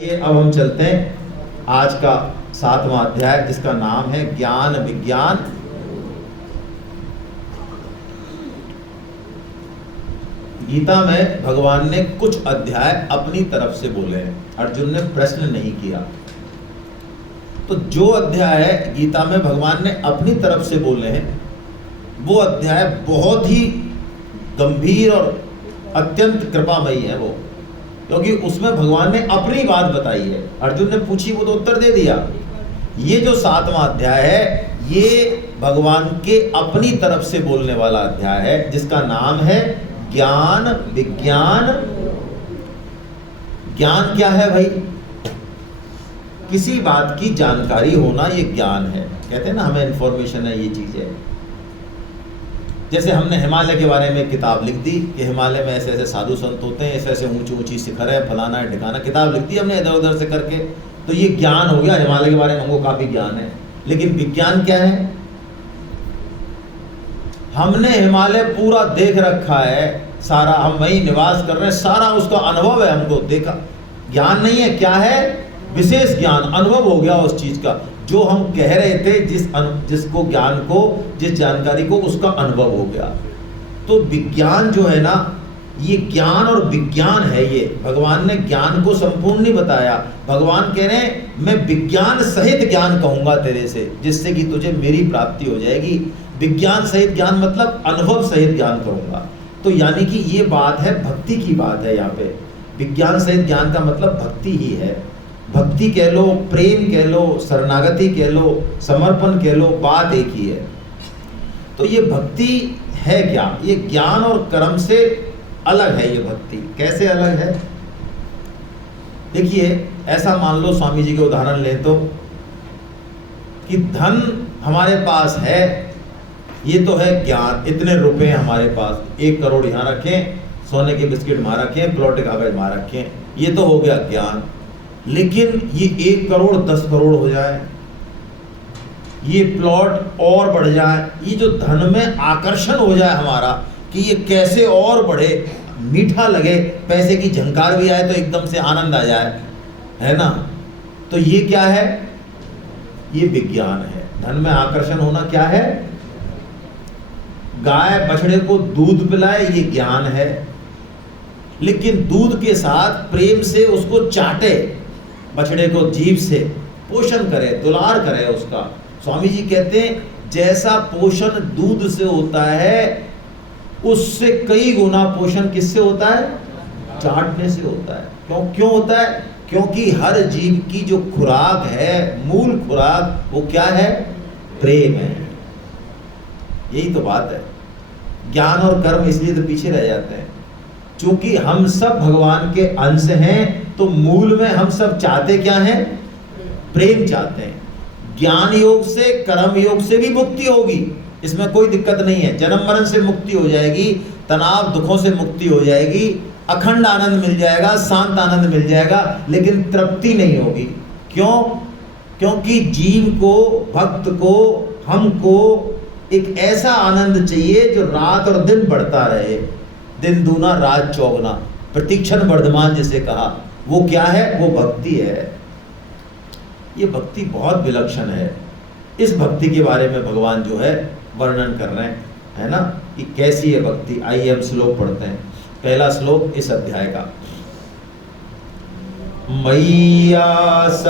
ये अब हम चलते हैं आज का 7वां अध्याय, जिसका नाम है ज्ञान विज्ञान। गीता में भगवान ने कुछ अध्याय अपनी तरफ से बोले हैं, अर्जुन ने प्रश्न नहीं किया। तो जो अध्याय गीता में भगवान ने अपनी तरफ से बोले हैं वो अध्याय बहुत ही गंभीर और अत्यंत कृपामयी है वो, क्योंकि उसमें भगवान ने अपनी बात बताई है। अर्जुन ने पूछी वो तो उत्तर दे दिया। ये जो 7वां अध्याय है ये भगवान के अपनी तरफ से बोलने वाला अध्याय है, जिसका नाम है ज्ञान विज्ञान। ज्ञान क्या है भाई? किसी बात की जानकारी होना ये ज्ञान है। कहते हैं ना हमें इंफॉर्मेशन है, ये चीज है। जैसे हमने हिमालय के बारे में किताब लिख दी कि हिमालय में ऐसे ऐसे साधु संत होते हैं, ऐसे ऐसे ऊंची ऊंची शिखर है, फलाना है ठिकाना, किताब लिख दी हमने इधर उधर से करके, तो ये ज्ञान हो गया। हिमालय के बारे में हमको काफी ज्ञान है। लेकिन विज्ञान क्या है? हमने हिमालय पूरा देख रखा है, सारा हम वहीं निवास कर रहे हैं, सारा उसका अनुभव है, हमको देखा। ज्ञान नहीं है, क्या है? विशेष ज्ञान, अनुभव हो गया उस चीज का जो हम कह रहे थे, जिसको ज्ञान को, जिस जानकारी को, उसका अनुभव हो गया। तो विज्ञान जो है ना, ये ज्ञान और विज्ञान है। ये भगवान ने ज्ञान को संपूर्ण नहीं बताया। भगवान कह रहे हैं मैं विज्ञान सहित ज्ञान कहूंगा तेरे से, जिससे कि तुझे मेरी प्राप्ति हो जाएगी। विज्ञान सहित ज्ञान मतलब अनुभव सहित ज्ञान कहूंगा। तो यानी कि ये बात है, भक्ति की बात है। यहाँ पे विज्ञान सहित ज्ञान का मतलब भक्ति ही है। भक्ति कह लो, प्रेम कह लो, शरणागति कह लो, समर्पण कह लो, बात एक ही है। तो ये भक्ति है क्या? ये ज्ञान और कर्म से अलग है। ये भक्ति कैसे अलग है? देखिए, ऐसा मान लो, स्वामी जी के उदाहरण ले तो, कि धन हमारे पास है, ये तो है ज्ञान। इतने रुपए हमारे पास, 1 करोड़ यहाँ रखें, सोने के बिस्किट वहाँ रखें, प्लॉट कागज वहाँ रखें, ये तो हो गया ज्ञान। लेकिन ये 1 करोड़ 10 करोड़ हो जाए, ये प्लॉट और बढ़ जाए, ये जो धन में आकर्षण हो जाए हमारा कि ये कैसे और बढ़े, मीठा लगे, पैसे की झंकार भी आए तो एकदम से आनंद आ जाए, है ना? तो ये क्या है? ये विज्ञान है। धन में आकर्षण होना क्या है? गाय बछड़े को दूध पिलाए, ये ज्ञान है। लेकिन दूध के साथ प्रेम से उसको चाटे, बछड़े को जीभ से पोषण करे, दुलार करे उसका। स्वामी जी कहते हैं जैसा पोषण दूध से होता है, उससे कई गुना पोषण किससे होता है? चाटने से होता है। क्यों होता है? क्योंकि हर जीव की जो खुराक है, मूल खुराक, वो क्या है? प्रेम है। यही तो बात है। ज्ञान और कर्म इसलिए तो पीछे रह जाते हैं, क्योंकि हम सब भगवान के अंश हैं। तो मूल में हम सब चाहते क्या हैं? प्रेम चाहते हैं। ज्ञान योग से, कर्म योग से भी मुक्ति होगी, इसमें कोई दिक्कत नहीं है। जन्म मरण से मुक्ति हो जाएगी, तनाव दुखों से मुक्ति हो जाएगी, अखंड आनंद मिल जाएगा, शांत आनंद मिल जाएगा, लेकिन तृप्ति नहीं होगी। क्यों? क्योंकि जीव को, भक्त को, हमको एक ऐसा आनंद चाहिए जो रात और दिन बढ़ता रहे, दिन दूना रात चौगुना, प्रतिक्षण वर्धमान जिसे कहा, वो क्या है? वो भक्ति है। ये भक्ति बहुत विलक्षण है। इस भक्ति के बारे में भगवान जो है वर्णन कर रहे हैं, है ना, कि कैसी है भक्ति। आइए हम श्लोक पढ़ते हैं। पहला श्लोक इस अध्याय का। मय्यासक्त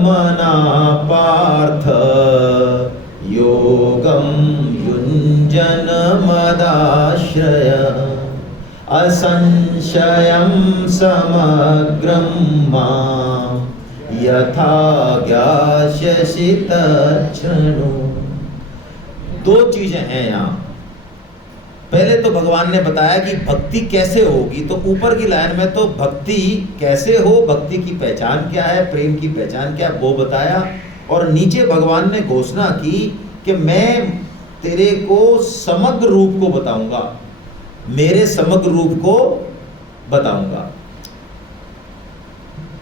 मना पार्थ योगम युञ्जन मदाश्रय असंशयं समग्रं मां यथा ज्ञास्यसि तच्छृणु। 2 चीजें हैं यहाँ। पहले तो भगवान ने बताया कि भक्ति कैसे होगी। तो ऊपर की लाइन में तो भक्ति कैसे हो, भक्ति की पहचान क्या है, प्रेम की पहचान क्या है, वो बताया। और नीचे भगवान ने घोषणा की कि मैं तेरे को समग्र रूप को बताऊंगा, मेरे समग्र रूप को बताऊंगा।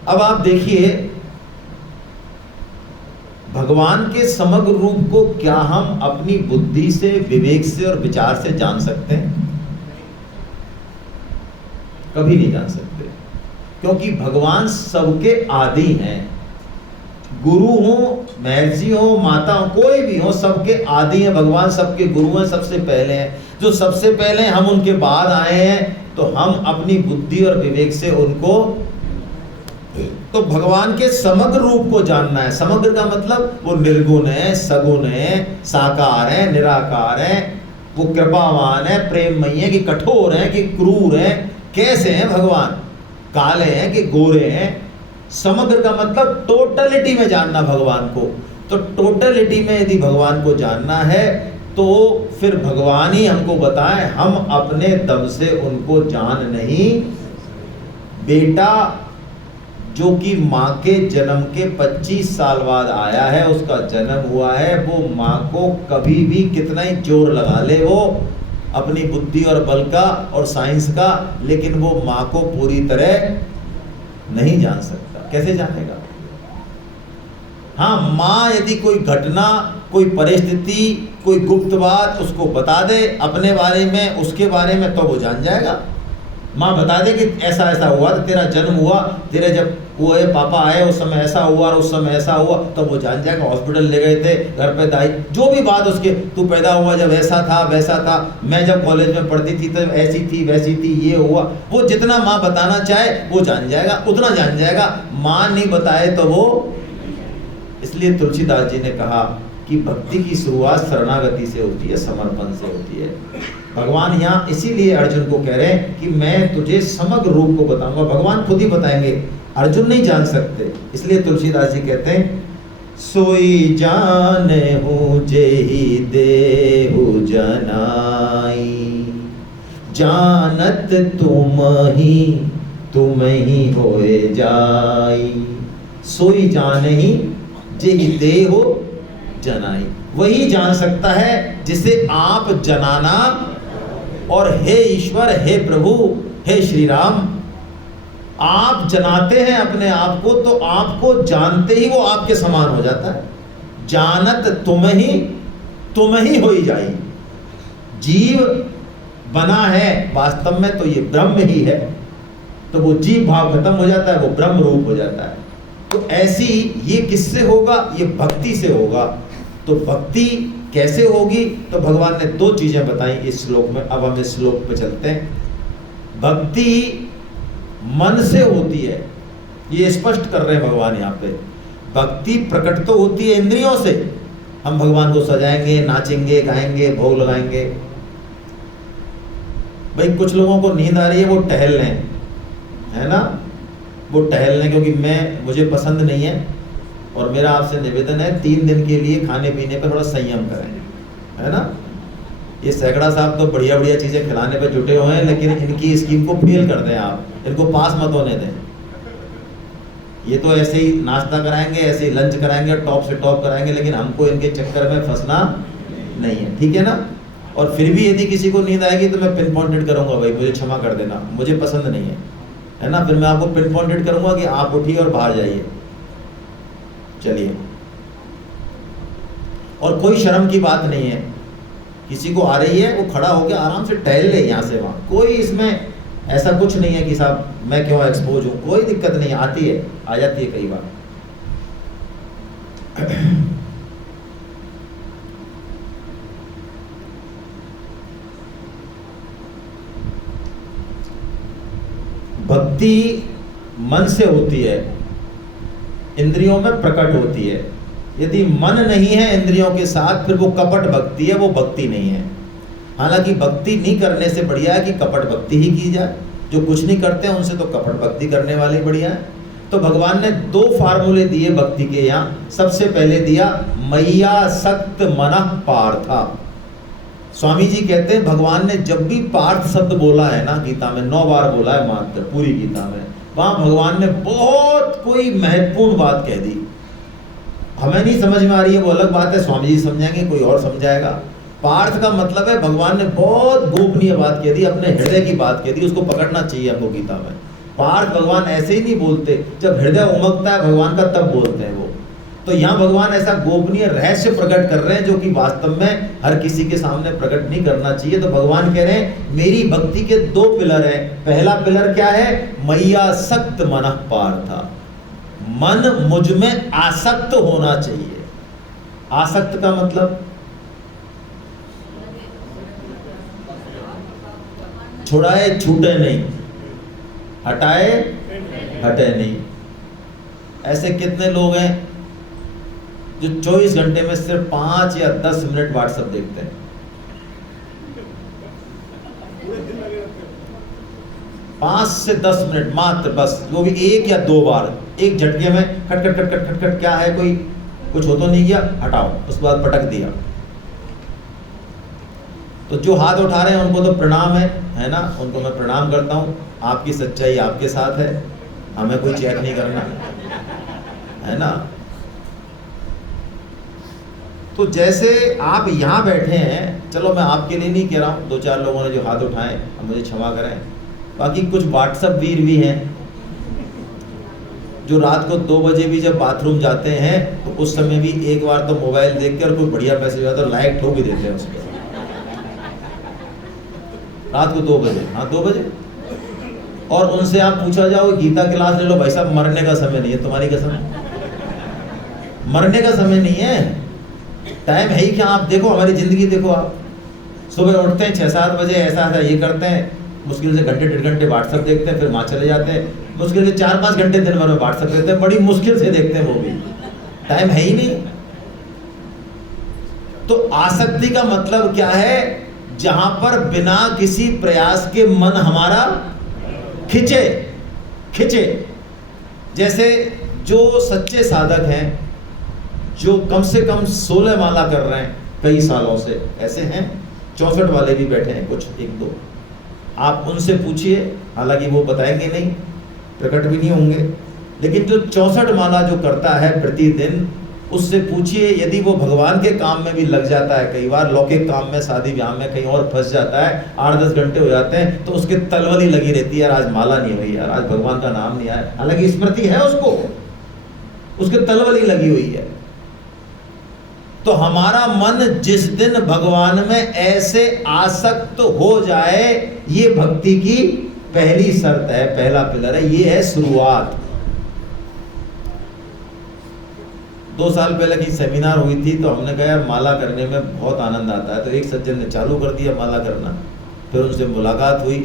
अब आप देखिए, भगवान के समग्र रूप को क्या हम अपनी बुद्धि से, विवेक से और विचार से जान सकते हैं? कभी नहीं जान सकते। क्योंकि भगवान सबके आदि हैं। गुरु हो, महर्षि हो, माता हो, कोई भी हो, सबके आदि हैं भगवान, सबके गुरु हैं, सबसे पहले हैं। जो सबसे पहले हैं, हम उनके बाद आए हैं, तो हम अपनी बुद्धि और विवेक से उनको, तो भगवान के समग्र रूप को जानना है। समग्र का मतलब वो निर्गुण है, सगुण है, साकार है, निराकार है, वो कृपावान है, प्रेममयी है कि कठोर है कि क्रूर है, कैसे हैं भगवान, काले हैं कि गोरे हैं। समग्र का मतलब टोटलिटी में जानना भगवान को। तो टोटलिटी में यदि भगवान को जानना है तो फिर भगवान ही हमको बताए, हम अपने दम से उनको जान नहीं। बेटा जो कि माँ के जन्म के 25 साल बाद आया है, उसका जन्म हुआ है, वो माँ को कभी भी कितना ही जोर लगा ले वो अपनी बुद्धि और बल का और साइंस का, लेकिन वो माँ को पूरी तरह नहीं जान सकता। कैसे जानेगा? हाँ, माँ यदि कोई घटना, कोई परिस्थिति, कोई गुप्त बात उसको बता दे अपने बारे में, उसके बारे में, तो वो जान जाएगा। माँ बता दे कि ऐसा ऐसा हुआ, तो तेरा जन्म हुआ, तेरे जब वो है पापा आए उस समय ऐसा हुआ और उस समय ऐसा हुआ, तो वो जान जाएगा। हॉस्पिटल ले गए थे, घर पे दाई, जो भी बात उसके, तू पैदा हुआ जब ऐसा था वैसा था, मैं जब कॉलेज में पढ़ती थी तो ऐसी थी वैसी थी, ये हुआ, वो जितना माँ बताना चाहे वो जान जाएगा, उतना जान जाएगा। माँ नहीं बताए तो वो, इसलिए तुलसीदास जी ने कहा कि भक्ति की शुरुआत शरणागति से होती है, समर्पण से होती है। भगवान यहाँ इसीलिए अर्जुन को कह रहे हैं कि मैं तुझे समग्र रूप को बताऊंगा। भगवान खुद ही बताएंगे, अर्जुन नहीं जान सकते। इसलिए तुलसीदास जी कहते हैं, सोई जानहु जेहि देहु जनाई, जानत तुम ही होए जाई। सोई जानहि जेहि देहु जनाई, वही जान सकता है जिसे आप जनाना। और हे ईश्वर, हे प्रभु, हे श्री राम, आप जनाते हैं अपने आप को, तो आपको जानते ही वो आपके समान हो जाता है। जानत तुम ही होई जाई। जीव बना है वास्तव में तो ये ब्रह्म ही है, तो वो जीव भाव खत्म हो जाता है, वो ब्रह्म रूप हो जाता है। तो ऐसी ये किससे होगा? ये भक्ति से होगा। तो भक्ति कैसे होगी? तो भगवान ने 2 चीजें बताई इस श्लोक में। अब हम इस श्लोक पे चलते हैं। भक्ति मन से होती है, ये स्पष्ट कर रहे हैं भगवान यहाँ पे। भक्ति प्रकट तो होती है इंद्रियों से, हम भगवान को सजाएंगे, नाचेंगे, गाएंगे, भोग लगाएंगे। भाई कुछ लोगों को नींद आ रही है, वो टहल रहे हैं, है ना, वो टहल रहे हैं, क्योंकि मुझे पसंद नहीं है। और मेरा आपसे निवेदन है, 3 दिन के लिए खाने पीने पर थोड़ा संयम करें, है ना। ये सैकड़ा साहब तो बढ़िया बढ़िया चीज़ें खिलाने पे जुटे हुए हैं, लेकिन इनकी स्कीम को फेल कर दें आप, इनको पास मत होने दें। ये तो ऐसे ही नाश्ता कराएंगे, ऐसे ही लंच कराएंगे, टॉप से टॉप कराएंगे, लेकिन हमको इनके चक्कर में फंसना नहीं है, ठीक है ना। और फिर भी यदि किसी को नींद आएगी तो मैं पिन पॉइंटेड करूँगा, भाई मुझे क्षमा कर देना, मुझे पसंद नहीं है ना। फिर मैं आपको पिन पॉइंटेड करूँगा कि आप उठिए और बाहर जाइए, चलिए। और कोई शर्म की बात नहीं है, किसी को आ रही है वो खड़ा होकर आराम से टहल ले यहाँ से वहाँ, कोई इसमें ऐसा कुछ नहीं है कि साहब मैं क्यों एक्सपोज हूँ, कोई दिक्कत नहीं, आती है, आ जाती है कई बार। भक्ति मन से होती है, इंद्रियों में प्रकट होती है। यदि मन नहीं है इंद्रियों के साथ, फिर वो कपट भक्ति है, वो भक्ति नहीं है। हालांकि भक्ति नहीं करने से बढ़िया है कि कपट भक्ति ही की जाए। जो कुछ नहीं करते हैं उनसे तो कपट भक्ति करने वाले बढ़िया है। तो भगवान ने 2 फार्मूले दिए भक्ति के यहाँ। सबसे पहले दिया मैया सक्त मनः पार्था। स्वामी जी कहते हैं भगवान ने जब भी पार्थ शब्द बोला है ना, गीता में 9 बार बोला है मात्र, पूरी गीता में, वहां भगवान ने बहुत कोई महत्वपूर्ण बात कह दी। हमें नहीं समझ में आ रही है वो अलग बात है, स्वामी जी समझाएंगे, कोई और समझाएगा। पार्थ का मतलब है भगवान ने बहुत गोपनीय बात कह दी, अपने हृदय की बात कह दी, उसको पकड़ना चाहिए हमको गीता में। पार्थ भगवान ऐसे ही नहीं बोलते, जब हृदय उमगता है भगवान का तब बोलते हैं वो। तो यहाँ भगवान ऐसा गोपनीय रहस्य प्रकट कर रहे हैं जो कि वास्तव में हर किसी के सामने प्रकट नहीं करना चाहिए। तो भगवान कह रहे हैं मेरी भक्ति के दो पिलर हैं। पहला पिलर क्या है? मय्यासक्त मनः पार्थ, मन मुझ में आसक्त होना चाहिए। आसक्त का मतलब छुड़ाए छूटे नहीं, हटाए हटे नहीं। ऐसे कितने लोग हैं जो 24 घंटे में सिर्फ 5 या 10 मिनट व्हाट्सएप देखते हैं? 5 से 10 मिनट मात्र, बस वो भी 1 या 2 बार, एक झटके में खट खट खट खट खट खट, क्या है, कोई कुछ हो तो नहीं गया, हटाओ, उसके बाद पटक दिया। तो जो हाथ उठा रहे हैं उनको तो प्रणाम है ना, उनको मैं प्रणाम करता हूँ। आपकी सच्चाई आपके साथ है, हमें कोई चेक नहीं करना, है ना। तो जैसे आप यहाँ बैठे हैं, चलो मैं आपके लिए नहीं कह रहा हूँ, 2-4 लोगों ने जो हाथ उठाए अब मुझे क्षमा करें, बाकी कुछ व्हाट्सएप वीर भी हैं जो रात को 2 बजे भी जब बाथरूम जाते हैं तो उस समय भी एक बार तो मोबाइल देख कर कोई बढ़िया मैसेज आता है, लाइक ठोक ही देते हैं उस पर, रात को 2 बजे, हाँ 2 बजे। और उनसे आप पूछा जाओ गीता क्लास ले लो, भाई साहब मरने का समय नहीं है, तुम्हारी कसम मरने का समय नहीं है, टाइम है ही क्या। आप देखो हमारी जिंदगी देखो, आप सुबह उठते हैं 6-7 बजे, ऐसा ये करते हैं, मुश्किल से घंटे 1.5 घंटे व्हाट्सएप देखते हैं, फिर वहाँ चले जाते हैं, मुश्किल से 4-5 घंटे दिन भर में व्हाट्सएप देखते हैं, बड़ी मुश्किल से देखते हैं, वो भी टाइम है ही नहीं। तो आसक्ति का मतलब क्या है? जहां पर बिना किसी प्रयास के मन हमारा खिंचे। जैसे जो सच्चे साधक हैं, जो कम से कम 16 माला कर रहे हैं कई सालों से, ऐसे हैं 64 वाले भी बैठे हैं कुछ 1-2, आप उनसे पूछिए, हालांकि वो बताएंगे नहीं, प्रकट भी नहीं होंगे, लेकिन जो 64 माला जो करता है प्रतिदिन, उससे पूछिए, यदि वो भगवान के काम में भी लग जाता है, कई बार लौकिक काम में, शादी ब्याह में कहीं और फंस जाता है, 8-10 घंटे हो जाते हैं, तो उसके तलवली लगी रहती है, यार आज माला नहीं हुई, यार आज भगवान का नाम नहीं आया, हालांकि स्मृति है उसको, उसके तलवली लगी हुई है। तो हमारा मन जिस दिन भगवान में ऐसे आसक्त हो जाए, ये भक्ति की पहली शर्त है, पहला पिलर है, ये है शुरुआत। 2 साल पहले की सेमिनार हुई थी, तो हमने कहा यार माला करने में बहुत आनंद आता है, तो एक सज्जन ने चालू कर दिया माला करना, फिर उनसे मुलाकात हुई,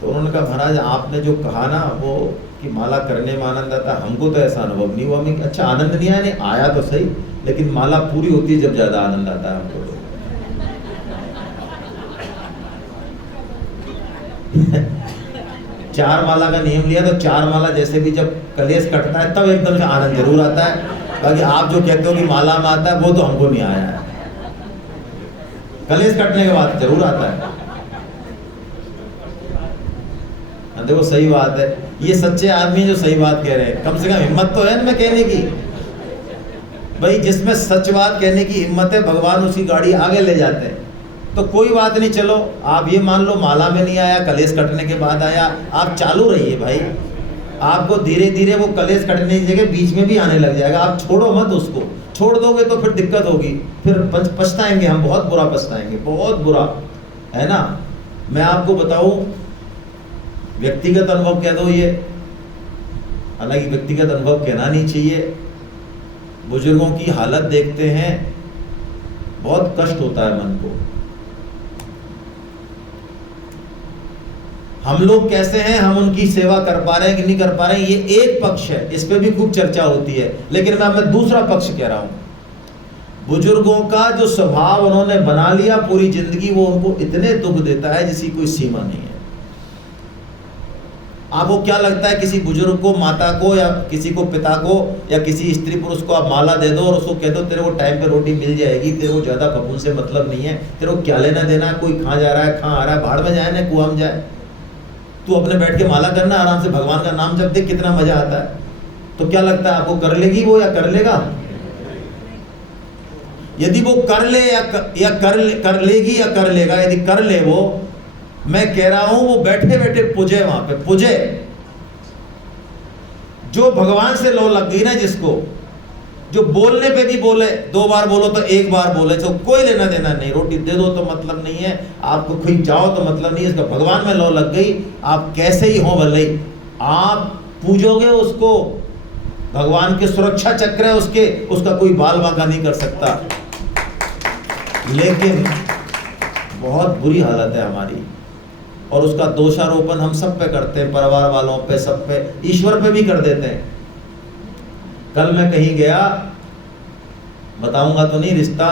तो उन्होंने कहा महाराज आपने जो कहा ना वो कि माला करने में आनंद आता, हमको तो ऐसा अनुभव नहीं हुआ। हमें अच्छा आनंद नहीं आया, नहीं आया तो सही, लेकिन माला पूरी होती है जब ज़्यादा आनंद आता है हमको। 4 माला का नियम लिया तो 4 माला जैसे भी जब कलेश कटता है तब एकदम से आनंद जरूर आता है, बाकी आप जो कहते हो कि माला में आता है वो तो हमको नहीं आया है, कलेश कटने के बाद जरूर आता है। देखो सही बात है, ये सच्चे आदमी जो सही बात कह रहे हैं, कम से कम हिम्मत तो है इनमें कहने की। भाई जिसमें सच बात कहने की हिम्मत है, भगवान उसकी गाड़ी आगे ले जाते हैं। तो कोई बात नहीं, चलो आप ये मान लो माला में नहीं आया, कलेश कटने के बाद आया, आप चालू रहिए भाई, आपको धीरे धीरे वो कलेश कटने की जगह बीच में भी आने लग जाएगा। आप छोड़ो मत उसको, छोड़ दोगे तो फिर दिक्कत होगी, फिर पछताएंगे हम, बहुत बुरा पछताएंगे, बहुत बुरा, है ना। मैं आपको बताऊं, व्यक्तिगत अनुभव कह दो ये, हालांकि व्यक्तिगत अनुभव कहना नहीं चाहिए, बुजुर्गों की हालत देखते हैं, बहुत कष्ट होता है मन को। हम लोग कैसे हैं, हम उनकी सेवा कर पा रहे हैं कि नहीं कर पा रहे हैं, ये एक पक्ष है, इस पे भी खूब चर्चा होती है, लेकिन मैं दूसरा पक्ष कह रहा हूं। बुजुर्गों का जो स्वभाव उन्होंने बना लिया पूरी जिंदगी, वो उनको इतने दुख देता है जिसकी कोई सीमा नहीं है। आपको क्या लगता है, किसी बुजुर्ग को, माता को, या किसी को, पिता को, या किसी स्त्री पुरुष को आप माला दे दो और उसको कह दो तेरे को टाइम पे रोटी मिल जाएगी, तेरे को ज्यादा फपून से मतलब नहीं है, तेरे को क्या लेना देना है, कोई कहाँ जा रहा है, कहाँ आ रहा है, भाड़ में जाए ना कुआं में जाए, तू अपने बैठ के माला करना, आराम से भगवान का नाम जप दे, कितना मजा आता है। तो क्या लगता है आपको, कर लेगी वो या कर लेगा? यदि वो कर ले या कर लेगी या कर लेगा, यदि कर ले वो, मैं कह रहा हूं वो बैठे बैठे पूजे, वहां पे पूजे। जो भगवान से लो लग गई ना जिसको, जो बोलने पे भी बोले, 2 बार बोलो तो 1 बार बोले, तो कोई लेना देना नहीं। रोटी दे दो तो मतलब नहीं है, आपको खुद जाओ तो मतलब नहीं है, इसका भगवान में लौ लग गई। आप कैसे ही हो भले, आप पूजोगे उसको, भगवान के सुरक्षा चक्र है उसके, उसका कोई बाल बांका नहीं कर सकता। लेकिन बहुत बुरी हालत है हमारी, और उसका दोषारोपण हम सब पे करते हैं, परिवार वालों पे, सब पे, ईश्वर पे भी कर देते हैं। कल मैं कहीं गया, बताऊंगा तो नहीं रिश्ता,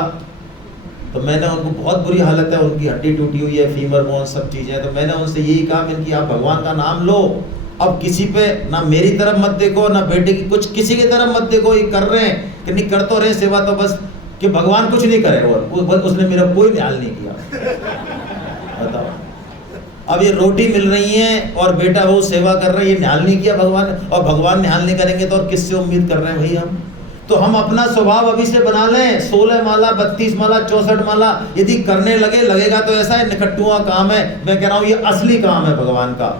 तो मैंने उनको, बहुत बुरी हालत है उनकी, हड्डी टूटी हुई है, फीमर बोन सब चीज़ें, तो मैंने उनसे यही कहा मैंने कि आप भगवान का नाम लो, अब किसी पे ना मेरी तरफ मत देखो, ना बेटे की, कुछ किसी की तरफ मत देखो, ये कर रहे हैं कि नहीं, कर तो रहे सेवा, तो बस कि भगवान कुछ नहीं करे, और उसने मेरा कोई न्याल नहीं किया। बताओ, अब ये रोटी मिल रही है और बेटा वो सेवा कर रहे हैं, ये न्याल नहीं किया भगवान, और भगवान न्याल नहीं करेंगे तो और किससे उम्मीद कर रहे हैं भाई हम? तो हम अपना स्वभाव अभी से बना लें, 16 माला, 32 माला, 64 माला यदि करने लगेगा तो ऐसा है निकट्टुआ काम है। मैं कह रहा हूं ये असली काम है भगवान का।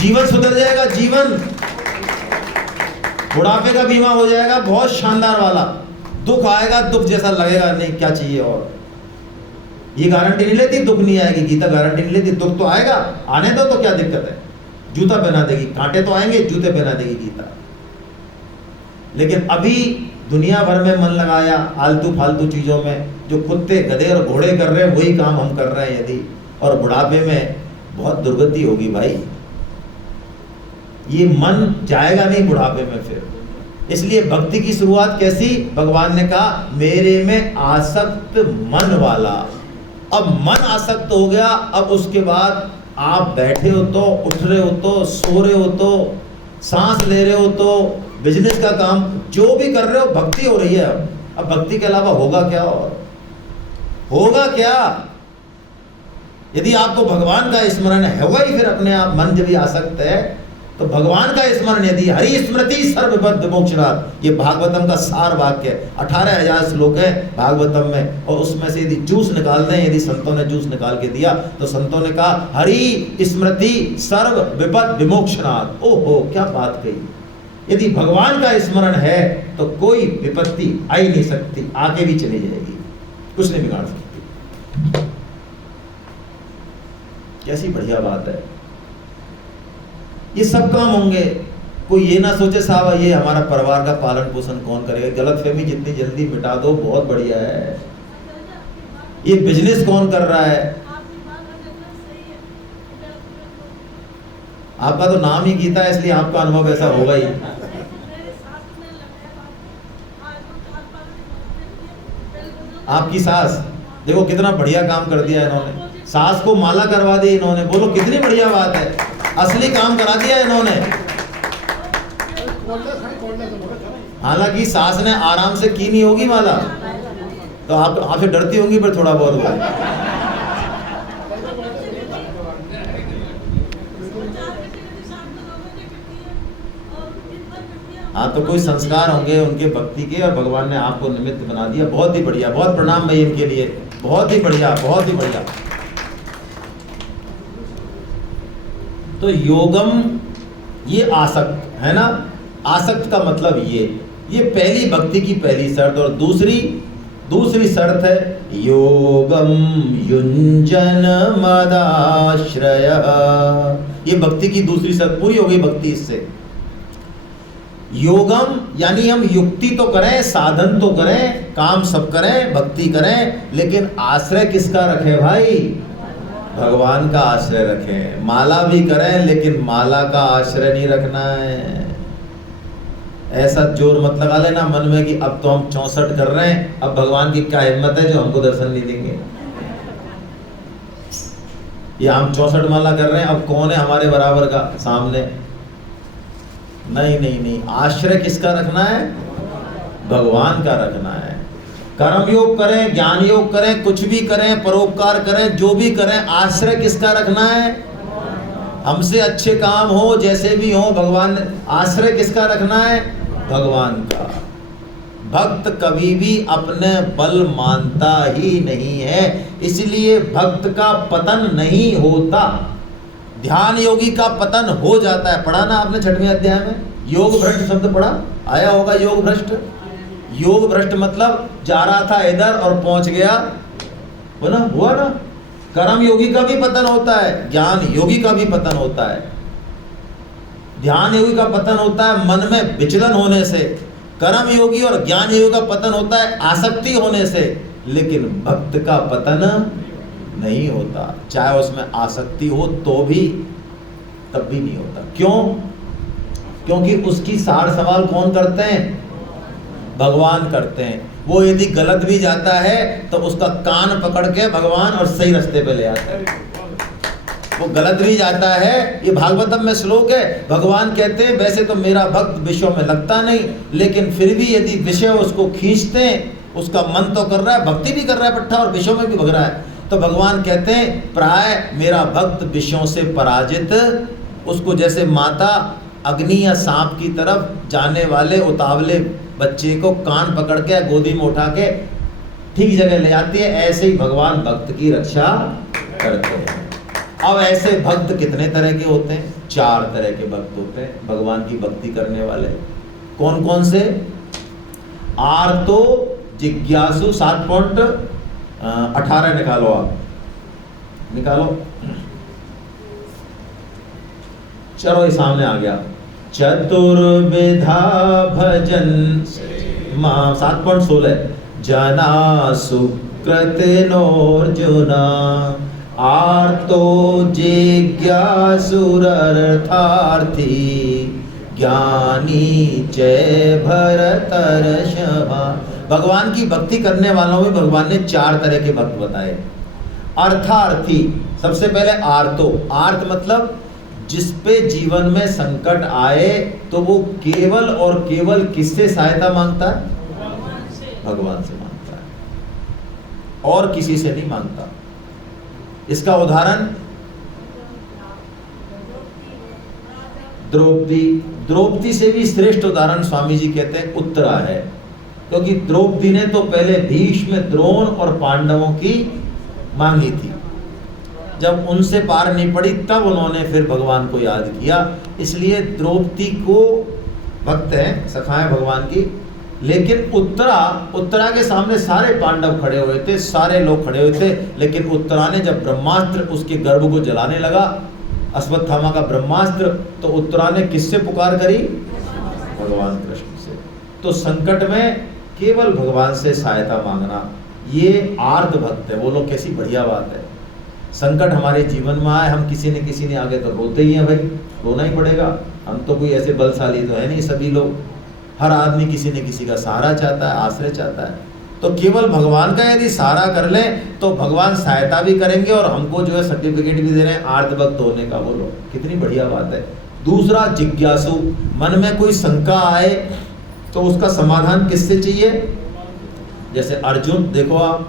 जीवन सुधर जाएगा, जीवन, बुढ़ापे का बीमा हो जाएगा बहुत शानदार वाला। दुख आएगा, दुख जैसा लगेगा नहीं, क्या चाहिए और? ये गारंटी नहीं लेती दुख नहीं आएगी, गीता गारंटी नहीं लेती, दुख तो आएगा, आने दो तो क्या दिक्कत है, जूता पहना देगी, कांटे तो आएंगे, जूते पहना देगी गीता। लेकिन अभी दुनिया भर में मन लगाया आलतू फालतू चीजों में, जो कुत्ते गधे और घोड़े कर रहे हैं वही काम हम कर रहे हैं यदि, और बुढ़ापे में बहुत दुर्गति होगी भाई, ये मन जाएगा नहीं बुढ़ापे में फिर। इसलिए भक्ति की शुरुआत कैसी? भगवान ने कहा मेरे में आसक्त मन वाला। अब मन आसक्त हो गया, अब उसके बाद आप बैठे हो तो, उठ रहे हो तो, सो रहे हो तो, सांस ले रहे हो तो, बिजनेस का काम जो भी कर रहे हो, भक्ति हो रही है। अब भक्ति के अलावा होगा क्या? और होगा क्या यदि आपको भगवान का स्मरण है? होगा ही फिर अपने आप। मन जब भी आसक्त है तो भगवान का स्मरण, यदि हरि स्मृति सर्वबद्ध मोक्षनाथ, ये भागवतम का सार वाक्य है। 18,000 श्लोक है भागवतम में, और उसमें से यदि जूस निकाल दें, यदि संतों ने जूस निकाल के दिया तो संतों ने कहा हरि स्मृति सर्व विपद विमोक्षनाथ। ओहो क्या बात कही। यदि भगवान का स्मरण है तो कोई विपत्ति आ ही नहीं सकती, आगे भी चली जाएगी, कुछ नहीं बिगाड़ सकती। कैसी बढ़िया बात है। ये सब काम होंगे। कोई ये ना सोचे साहब ये हमारा परिवार का पालन पोषण कौन करेगा। गलतफहमी जितनी जल्दी मिटा दो बहुत बढ़िया है। ये बिजनेस कौन कर रहा है? आपका तो नाम ही गीता है, इसलिए आपका अनुभव ऐसा होगा ही। आपकी सास देखो कितना बढ़िया काम कर दिया इन्होंने, सास को माला करवा दी इन्होंने, बोलो कितनी बढ़िया बात है। असली काम करा दिया इन्होंने। हालांकि सास ने आराम से की नहीं होगी माला, तो आप आपसे डरती होंगी पर थोड़ा बहुत हुआ। हाँ, तो कोई संस्कार होंगे उनके भक्ति के, और भगवान ने आपको निमित्त बना दिया। बहुत ही बढ़िया, बहुत प्रणाम भाई इनके लिए, बहुत ही बढ़िया, बहुत ही बढ़िया। तो योगम ये आसक्त है ना, आसक्त का मतलब ये पहली भक्ति की पहली शर्त। और दूसरी शर्त है योगम युंजन मदाश्रय। ये भक्ति की दूसरी शर्त पूरी हो गई भक्ति इससे। योगम यानी हम युक्ति तो करें, साधन तो करें, काम सब करें, भक्ति करें, लेकिन आश्रय किसका रखें भाई? भगवान का आश्रय रखें। माला भी करें लेकिन माला का आश्रय नहीं रखना है। ऐसा जोर मत लगा लेना मन में कि अब तो हम 64 कर रहे हैं, अब भगवान की क्या हिम्मत है जो हमको दर्शन नहीं देंगे। या हम 64 माला कर रहे हैं, अब कौन है हमारे बराबर का सामने? नहीं नहीं नहीं, आश्रय किसका रखना है? भगवान का रखना है। कर्म योग करें, ज्ञान योग करें, कुछ भी करें, परोपकार करें, जो भी करें, आश्रय किसका रखना है? हमसे अच्छे काम हो, जैसे भी हो, भगवान। आश्रय किसका रखना है? भगवान का। भक्त कभी भी अपने बल मानता ही नहीं है, इसलिए भक्त का पतन नहीं होता। ध्यान योगी का पतन हो जाता है। पढ़ा ना आपने 6वें अध्याय में, योग भ्रष्ट शब्द पढ़ा, आया होगा योग भ्रष्ट। योग भ्रष्ट मतलब जा रहा था इधर और पहुंच गया, हुआ ना। कर्म योगी का भी पतन होता है, ज्ञान योगी का भी पतन होता है। ध्यान योगी का पतन होता है मन में विचलन होने से, कर्म योगी और ज्ञान योगी का पतन होता है आसक्ति होने से, लेकिन भक्त का पतन नहीं होता। चाहे उसमें आसक्ति हो तो भी, तब भी नहीं होता। क्यों? क्योंकि उसकी सार संभाल कौन करते हैं? भगवान करते हैं। वो यदि गलत भी जाता है तो उसका कान पकड़ के भगवान और सही रास्ते पे ले आते हैं। वो गलत भी जाता है, ये भागवतम में श्लोक है, भगवान कहते हैं वैसे तो मेरा भक्त विषयों में लगता नहीं, लेकिन फिर भी यदि विषय उसको खींचते हैं, उसका मन तो कर रहा है, भक्ति भी कर रहा है पट्टा और विषयों में भी भग रहा है, तो भगवान कहते हैं प्राय मेरा भक्त विषयों से पराजित, उसको जैसे माता अग्नि या सांप की तरफ जाने वाले उतावले बच्चे को कान पकड़ के गोदी में उठा के ठीक जगह ले जाती है, ऐसे ही भगवान भक्त की रक्षा करते हैं। अब ऐसे भक्त कितने तरह के होते हैं? 4 तरह के भक्त होते हैं भगवान की भक्ति करने वाले। कौन कौन से? आर्तो जिज्ञासु 7.18 निकालो, आप निकालो, चलो ये सामने आ गया। चतुर्विधा भजन 7.16 जना सुकृतिनोर्जुना आर्तो जिज्ञासुरर्थार्थी ज्ञानी जय भरतर्षभ। भगवान की भक्ति करने वालों में भगवान ने 4 तरह के भक्त बताए। अर्थार्थी, सबसे पहले आर्तो, आर्त मतलब जिस पे जीवन में संकट आए तो वो केवल और केवल किससे सहायता मांगता है? भगवान से मांगता है और किसी से नहीं मांगता। इसका उदाहरण द्रौपदी, द्रौपदी से भी श्रेष्ठ उदाहरण स्वामी जी कहते हैं उत्तरा है, क्योंकि द्रौपदी ने तो पहले भीष्म, द्रोण और पांडवों की मांगी थी, जब उनसे पार नहीं पड़ी तब उन्होंने फिर भगवान को याद किया। इसलिए द्रौपदी को भक्त है, सखाएं भगवान की। लेकिन उत्तरा के सामने सारे पांडव खड़े हुए थे, सारे लोग खड़े हुए थे, लेकिन उत्तरा ने जब ब्रह्मास्त्र उसके गर्भ को जलाने लगा, अश्वत्थामा का ब्रह्मास्त्र, तो उत्तरा ने किससे पुकार करी? भगवान कृष्ण से। तो संकट में केवल भगवान से सहायता मांगना, ये आर्त भक्त है। वो लोग कैसी बढ़िया बात है। संकट हमारे जीवन में आए, हम किसी न किसी ने आगे तो रोते ही हैं भाई, रोना ही पड़ेगा। हम तो कोई ऐसे बलशाली तो है नहीं, सभी लोग, हर आदमी किसी न किसी का सहारा चाहता है, आश्रय चाहता है। तो केवल भगवान का यदि सहारा कर लें तो भगवान सहायता भी करेंगे और हमको जो है सर्टिफिकेट भी दे रहे हैं आर्त भक्त होने का। बोलो कितनी बढ़िया बात है। दूसरा जिज्ञासु, मन में कोई शंका आए तो उसका समाधान किससे चाहिए? जैसे अर्जुन, देखो आप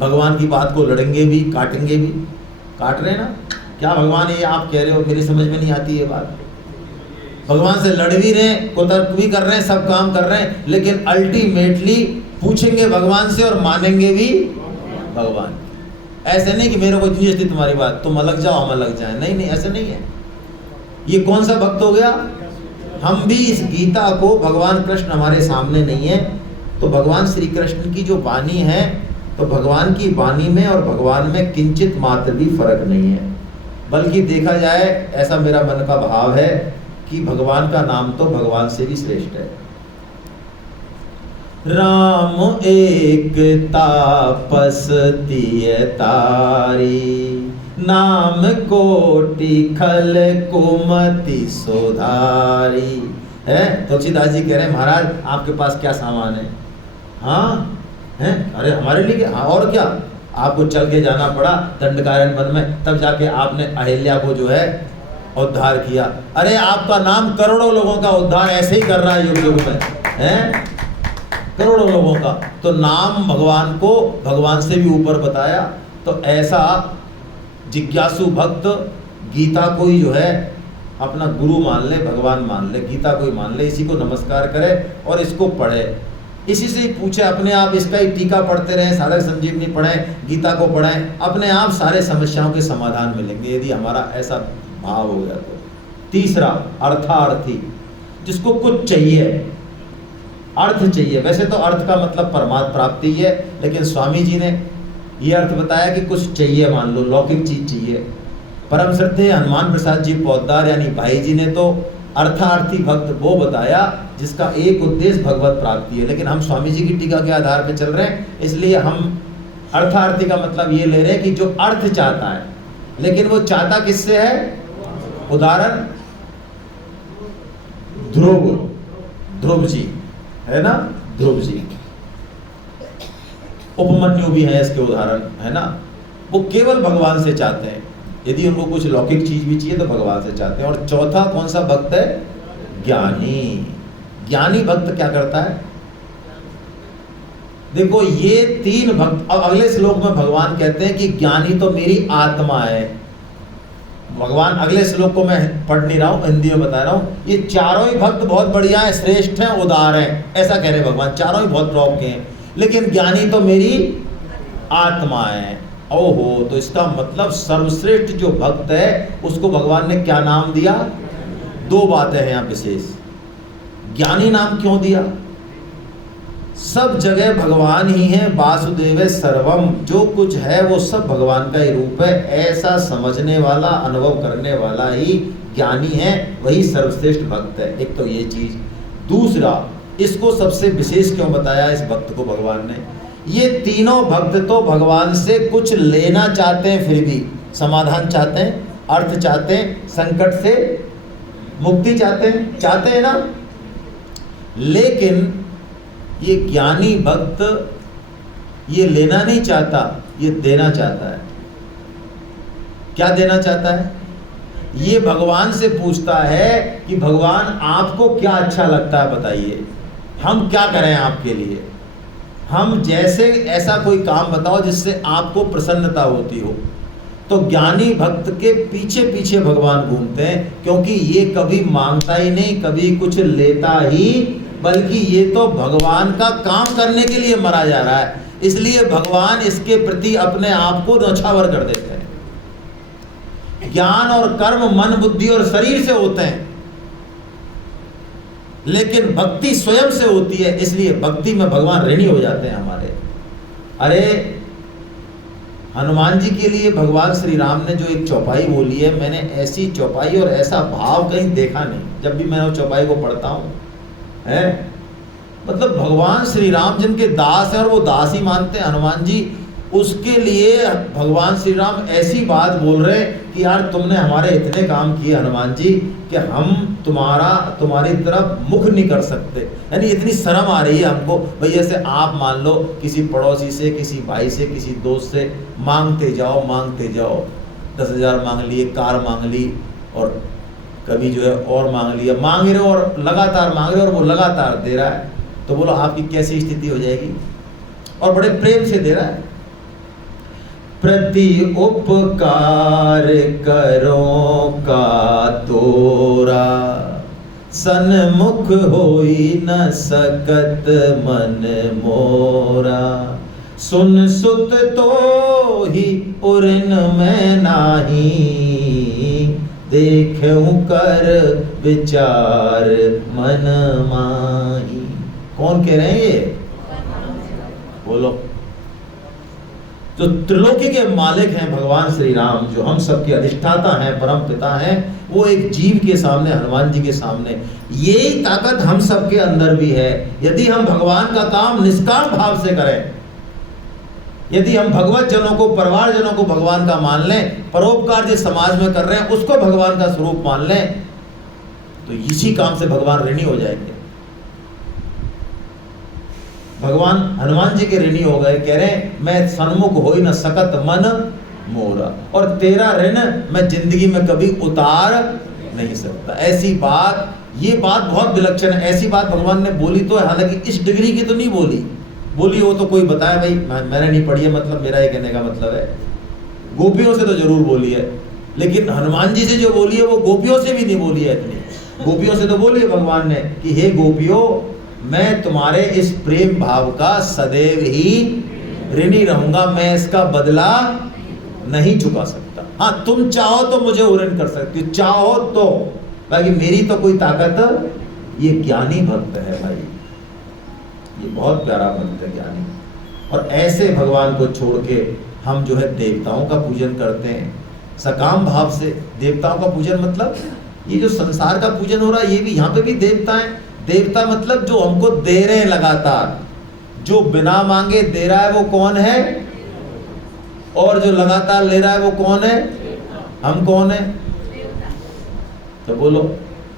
भगवान की बात को लड़ेंगे भी, काटेंगे भी, काट रहे हैं ना, क्या भगवान ये आप कह रहे हो, मेरी समझ में नहीं आती ये बात। भगवान से लड़ भी रहे हैं, कुतर्क भी कर रहे हैं, सब काम कर रहे हैं, लेकिन अल्टीमेटली पूछेंगे भगवान से और मानेंगे भी भगवान। ऐसे नहीं कि मेरे को इतनी जल्दी तुम्हारी बात, तुम अलग जाओ हम अलग जाए, नहीं नहीं, ऐसे नहीं है। ये कौन सा भक्त हो गया? हम भी इस गीता को, भगवान कृष्ण हमारे सामने नहीं है तो भगवान श्री कृष्ण की जो वाणी है, तो भगवान की वाणी में और भगवान में किंचित मात्र भी फर्क नहीं है। बल्कि देखा जाए, ऐसा मेरा मन का भाव है कि भगवान का नाम तो भगवान से भी श्रेष्ठ है। राम एक तापस तिय तारी, नाम कोटि खल कुमति सुधारी। है तुलसीदास जी कह रहे हैं महाराज आपके पास क्या सामान है? हाँ है, अरे हमारे लिए क्या, और क्या, आपको चल के जाना पड़ा दंडकारण्य वन में, तब जाके आपने अहिल्या को जो है उद्धार किया। अरे आपका नाम करोड़ों लोगों का उद्धार ऐसे ही कर रहा है युग युग में, हैं? करोड़ों लोगों का। तो नाम भगवान को भगवान से भी ऊपर बताया। तो ऐसा जिज्ञासु भक्त गीता को ही जो है अपना गुरु मान ले, भगवान मान ले, गीता को ही मान ले, इसी को नमस्कार करे और इसको पढ़े, इसी से ही पूछे, अपने आप इसका ही टीका पढ़ते रहे, साधक संजीवनी पढ़ें, गीता को पढ़ें, अपने आप सारे समस्याओं के समाधान मिलेंगे यदि हमारा ऐसा भाव हो गया तो। तीसरा अर्थार्थी, जिसको कुछ चाहिए। अर्थ चाहिए। वैसे तो अर्थ का मतलब परमात्मा प्राप्ति है, लेकिन स्वामी जी ने ये अर्थ बताया कि कुछ चाहिए, मान लो लौकिक चीज चाहिए। परम श्रद्धेय हनुमान प्रसाद जी पोद्दार यानी भाई जी ने तो अर्थार्थी भक्त वो बताया जिसका एक उद्देश्य भगवत प्राप्ति है, लेकिन हम स्वामी जी की टीका के आधार पर चल रहे हैं, इसलिए हम अर्थार्थी का मतलब ये ले रहे हैं कि जो अर्थ चाहता है, लेकिन वो चाहता किससे है? उदाहरण ध्रुव जी है ना, ध्रुव जी, उपमन्यु भी है इसके उदाहरण, है ना। वो केवल भगवान से चाहते हैं, यदि उनको कुछ लौकिक चीज भी चाहिए तो भगवान से चाहते हैं। और चौथा कौन सा भक्त है? ज्ञानी। ज्ञानी भक्त क्या करता है? देखो ये तीन भक्त, अब अगले श्लोक में भगवान कहते हैं कि ज्ञानी तो मेरी आत्मा है। भगवान अगले श्लोक को मैं पढ़ नहीं रहा हूं, हिंदी में बता रहा हूं। ये चारों ही भक्त बहुत बढ़िया हैं, श्रेष्ठ हैं, उदार हैं, ऐसा कह रहे भगवान। चारों ही बहुत टॉप के हैं, लेकिन ज्ञानी तो मेरी आत्मा है। ओहो, तो इसका मतलब सर्वश्रेष्ठ जो भक्त है उसको भगवान ने क्या नाम दिया? दो बातें हैं यहाँ विशेष। ज्ञानी नाम क्यों दिया? सब जगह भगवान ही है, वासुदेव सर्वम, जो कुछ है वो सब भगवान का ही रूप है, ऐसा समझने वाला, अनुभव करने वाला ही ज्ञानी है, वही सर्वश्रेष्ठ भक्त है। एक तो ये चीज। दूसरा, इसको सबसे विशेष क्यों बताया इस भक्त को भगवान ने? ये तीनों भक्त तो भगवान से कुछ लेना चाहते हैं, फिर भी समाधान चाहते हैं, अर्थ चाहते हैं, संकट से मुक्ति चाहते हैं ना। लेकिन ये ज्ञानी भक्त ये लेना नहीं चाहता, ये देना चाहता है। क्या देना चाहता है? ये भगवान से पूछता है कि भगवान आपको क्या अच्छा लगता है बताइए, हम क्या करें आपके लिए, हम जैसे ऐसा कोई काम बताओ जिससे आपको प्रसन्नता होती हो। तो ज्ञानी भक्त के पीछे पीछे भगवान घूमते हैं, क्योंकि ये कभी मांगता ही नहीं, कभी कुछ लेता ही, बल्कि ये तो भगवान का काम करने के लिए मरा जा रहा है, इसलिए भगवान इसके प्रति अपने आप को न्यौछावर कर देते हैं। ज्ञान और कर्म मन बुद्धि और शरीर से होते हैं, लेकिन भक्ति स्वयं से होती है, इसलिए भक्ति में भगवान ऋणी हो जाते हैं हमारे। अरे हनुमान जी के लिए भगवान श्री राम ने जो एक चौपाई बोली है, मैंने ऐसी चौपाई और ऐसा भाव कहीं देखा नहीं। जब भी मैं उस चौपाई को पढ़ता हूँ है, मतलब भगवान श्री राम जिनके दास हैं और वो दास ही मानते हैं हनुमान जी, उसके लिए भगवान श्री राम ऐसी बात बोल रहे कि यार तुमने हमारे इतने काम किए हनुमान जी कि हम तुम्हारी तरफ मुख नहीं कर सकते, यानी इतनी शर्म आ रही है हमको। भाई जैसे आप मान लो किसी पड़ोसी से, किसी भाई से, किसी दोस्त से मांगते जाओ 10,000 मांग लिए, कार मांग ली, और कभी जो है और मांग लिया, मांग रहे हो और लगातार मांग रहे हो और वो लगातार दे रहा है, तो बोलो आपकी कैसी स्थिति हो जाएगी? और बड़े प्रेम से दे रहा है। प्रति उपकार करो का तोरा, सन्मुख होई न सकत मन मोरा, सुन सुत तो ही उरन में नाही, देखूं कर विचार मन माही। कौन कह रहे हैं ये? बोलो। जो त्रिलोकी के मालिक हैं भगवान श्री राम, जो हम सबके अधिष्ठाता हैं, परम पिता हैं, वो एक जीव के सामने, हनुमान जी के सामने, ये ताकत हम सबके अंदर भी है। यदि हम भगवान का काम निष्काम भाव से करें, यदि हम भगवत जनों को, परिवार जनों को भगवान का मान लें, परोपकार जिस समाज में कर रहे हैं उसको भगवान का स्वरूप मान लें, तो इसी काम से भगवान ऋणी हो जाएंगे। भगवान हनुमान जी के ऋणी हो गए, कह रहे हैं मैं सन्मुख हो ही न सकत मन मोरा, और तेरा ऋण मैं जिंदगी में कभी उतार नहीं सकता। ऐसी बात, ये बात बहुत विलक्षण है। ऐसी बात भगवान ने बोली तो है, हालांकि इस डिग्री की तो नहीं बोली हो तो कोई बताए भाई, मैंने नहीं पढ़ी है, मतलब मेरा ये कहने का मतलब है। गोपियों से तो जरूर बोली है, लेकिन हनुमान जी से जो बोली है वो गोपियों से भी नहीं बोली है इतनी। गोपियों से तो बोली है भगवान ने कि हे गोपियों, मैं तुम्हारे इस प्रेम भाव का सदैव ही ऋणी रहूंगा, मैं इसका बदला नहीं चुका सकता। हाँ, तुम चाहो तो मुझे ऋण कर सकती हो, चाहो तो, बाकी मेरी तो कोई ताकत। ये ज्ञानी भक्त है भाई, ये बहुत प्यारा भक्त है ज्ञानी। और ऐसे भगवान को छोड़ के हम जो है देवताओं का पूजन करते हैं सकाम भाव से। देवताओं का पूजन मतलब ये जो संसार का पूजन हो रहा है, ये भी यहाँ पे भी देवता है। देवता मतलब जो हमको दे रहे हैं लगातार, जो बिना मांगे दे रहा है वो कौन है, और जो लगातार ले रहा है वो कौन है, हम कौन है? तो बोलो,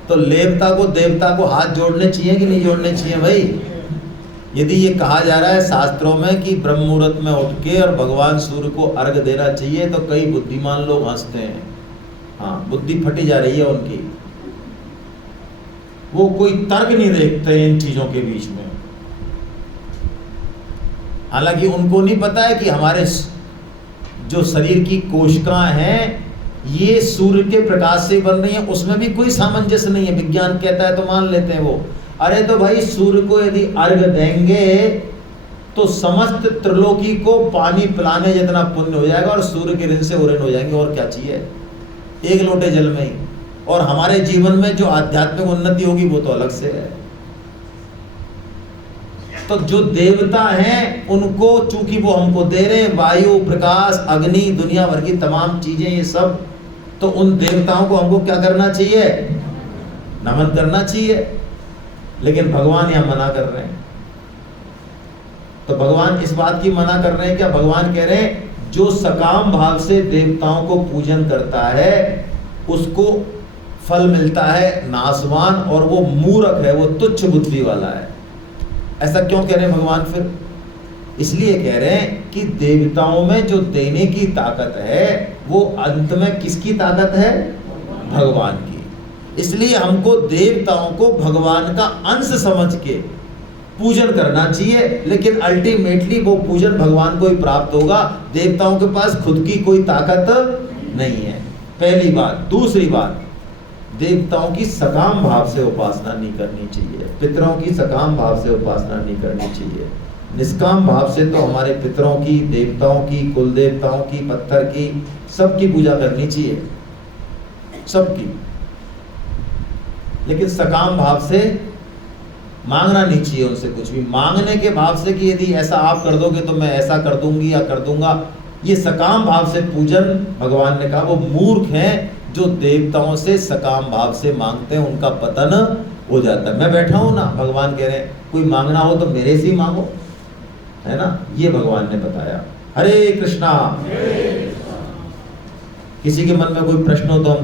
तो देवता को हाथ जोड़ने चाहिए कि नहीं जोड़ने चाहिए भाई? यदि ये कहा जा रहा है शास्त्रों में कि ब्रह्म मुहूर्त में उठ के और भगवान सूर्य को अर्घ देना चाहिए, तो कई बुद्धिमान लोग हंसते हैं। हाँ, बुद्धि फटी जा रही है उनकी, वो कोई तर्क नहीं देखते इन चीजों के बीच में। हालांकि उनको नहीं पता है कि हमारे जो शरीर की कोशिकाएं हैं ये सूर्य के प्रकाश से बन रही हैं, उसमें भी कोई सामंजस्य नहीं है। विज्ञान कहता है तो मान लेते हैं वो। अरे तो भाई सूर्य को यदि अर्घ देंगे तो समस्त त्रिलोकी को पानी पिलाने जितना पुण्य हो जाएगा और सूर्य के ऋण से उऋण हो जाएंगे, और क्या चाहिए एक लोटे जल में ही। और हमारे जीवन में जो आध्यात्मिक उन्नति होगी वो तो अलग से है। तो जो देवता हैं उनको चूंकि वो हमको दे रहे हैं वायु, प्रकाश, अग्नि, दुनिया भर की तमाम चीजें, ये सब, तो उन देवताओं को हमको क्या करना चाहिए? नमन करना चाहिए। लेकिन भगवान यहां मना कर रहे हैं। तो भगवान इस बात की मना कर रहे हैं क्या? भगवान कह रहे हैं जो सकाम भाव से देवताओं को पूजन करता है उसको फल मिलता है नाशवान, और वो मूर्ख है, वो तुच्छ बुद्धि वाला है। ऐसा क्यों कह रहे हैं भगवान फिर? इसलिए कह रहे हैं कि देवताओं में जो देने की ताकत है वो अंत में किसकी ताकत है? भगवान की। इसलिए हमको देवताओं को भगवान का अंश समझ के पूजन करना चाहिए, लेकिन अल्टीमेटली वो पूजन भगवान को ही प्राप्त होगा। देवताओं के पास खुद की कोई ताकत नहीं है, पहली बात। दूसरी बात, देवताओं की सकाम भाव से उपासना नहीं करनी चाहिए, पितरों की सकाम भाव से उपासना नहीं करनी चाहिए। निष्काम भाव से तो हमारे पितरों की, देवताओं की, कुल देवताओं की, पत्थर की, सबकी पूजा करनी चाहिए, सबकी। लेकिन सकाम भाव से मांगना नहीं चाहिए उनसे कुछ भी। मांगने के भाव से कि यदि ऐसा आप कर दोगे तो मैं ऐसा कर दूंगी या कर दूंगा, ये सकाम भाव से पूजन, भगवान ने कहा वो मूर्ख हैं जो देवताओं से सकाम भाव से मांगते हैं, उनका पतन हो जाता है। मैं बैठा हूं ना, भगवान कह रहे हैं कोई मांगना हो तो मेरे से ही मांगो, है ना? ये भगवान ने बताया। हरे कृष्णा। किसी के मन में कोई प्रश्न हो तो हम